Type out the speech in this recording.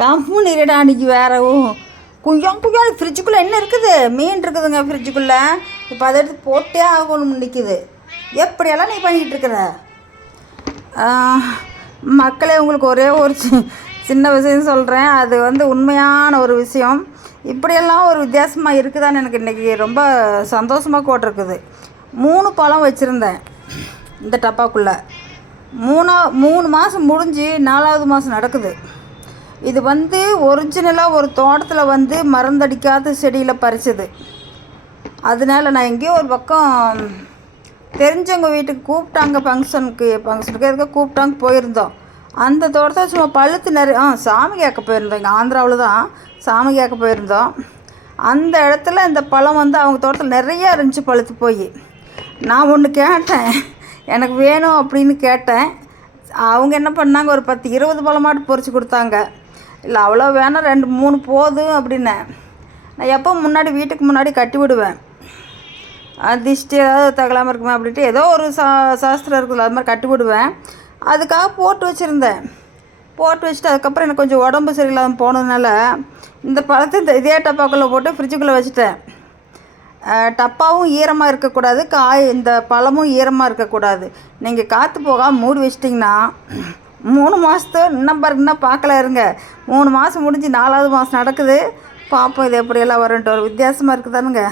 கம்முன்னு இருடா அன்றைக்கி வேறவும் குய்யான்னு ஃப்ரிட்ஜுக்குள்ளே என்ன இருக்குது? மீன் இருக்குதுங்க ஃப்ரிட்ஜுக்குள்ளே. இப்போ அதை எடுத்து போட்டே ஆகணும்னு நிற்கிது. எப்படியெல்லாம் நீ பண்ணிக்கிட்டு இருக்கிற? மக்களே, உங்களுக்கு ஒரே ஒரு சின்ன விஷயம் சொல்கிறேன். அது உண்மையான ஒரு விஷயம். இப்படியெல்லாம் ஒரு வித்தியாசமாக இருக்குதான்னு எனக்கு இன்றைக்கி ரொம்ப சந்தோஷமாக போட்டிருக்குது. 3 பழம் வச்சுருந்தேன் இந்த டப்பாக்குள்ளே. 3 மாதம் முடிஞ்சு 4வது மாதம் நடக்குது. இது ஒரிஜினலாக ஒரு தோட்டத்தில் மருந்தடிக்காத செடியில் பறிச்சது. அதனால நான் எங்கேயோ ஒரு பக்கம் தெரிஞ்சவங்க வீட்டுக்கு கூப்பிட்டாங்க, ஃபங்க்ஷனுக்கு எதுக்கு கூப்பிட்டாங்க, போயிருந்தோம். அந்த தோட்டத்தை சும்மா பழுத்து நிறைய சாமி கேட்க போயிருந்தோம். இங்கே ஆந்திராவில் தான் சாமி கேட்க போயிருந்தோம். அந்த இடத்துல இந்த பழம் அவங்க தோட்டத்தில் நிறையா இருந்துச்சு பழுத்து போய். நான் ஒன்று கேட்டேன், எனக்கு வேணும் அப்படின்னு கேட்டேன். அவங்க என்ன பண்ணாங்க, ஒரு 10-20 பழமாட்டு பொறிச்சு கொடுத்தாங்க. இல்லை அவ்வளோ வேணாம், 2-3 போதும் அப்படின்னேன். நான் எப்போ முன்னாடி வீட்டுக்கு முன்னாடி கட்டி விடுவேன், திஷ்டி ஏதாவது தகலாமல் இருக்குமே அப்படின்ட்டு ஏதோ ஒரு சாஸ்திரம் இருக்குல்ல, அது மாதிரி கட்டி விடுவேன். அதுக்காக போட்டு வச்சுருந்தேன். போட்டு வச்சுட்டு அதுக்கப்புறம் எனக்கு கொஞ்சம் உடம்பு சரியில்லாமல் போனதுனால இந்த பழத்தை இதே டப்பாக்குள்ளே போட்டு ஃப்ரிட்ஜுக்குள்ளே வச்சுட்டேன். டப்பாவும் ஈரமாக இருக்கக்கூடாது, இந்த பழமும் ஈரமாக இருக்கக்கூடாது. நீங்கள் காற்று போகாமல் மூடி வச்சிட்டிங்கன்னா 3 மாதத்து இன்னும் பார்க்கல இருங்க. 3 மாதம் முடிஞ்சு 4வது மாதம் நடக்குது. பார்ப்போம் இது எப்படியெல்லாம் வரும்ன்ட்டு. ஒரு வித்தியாசமாக இருக்குதானுங்க.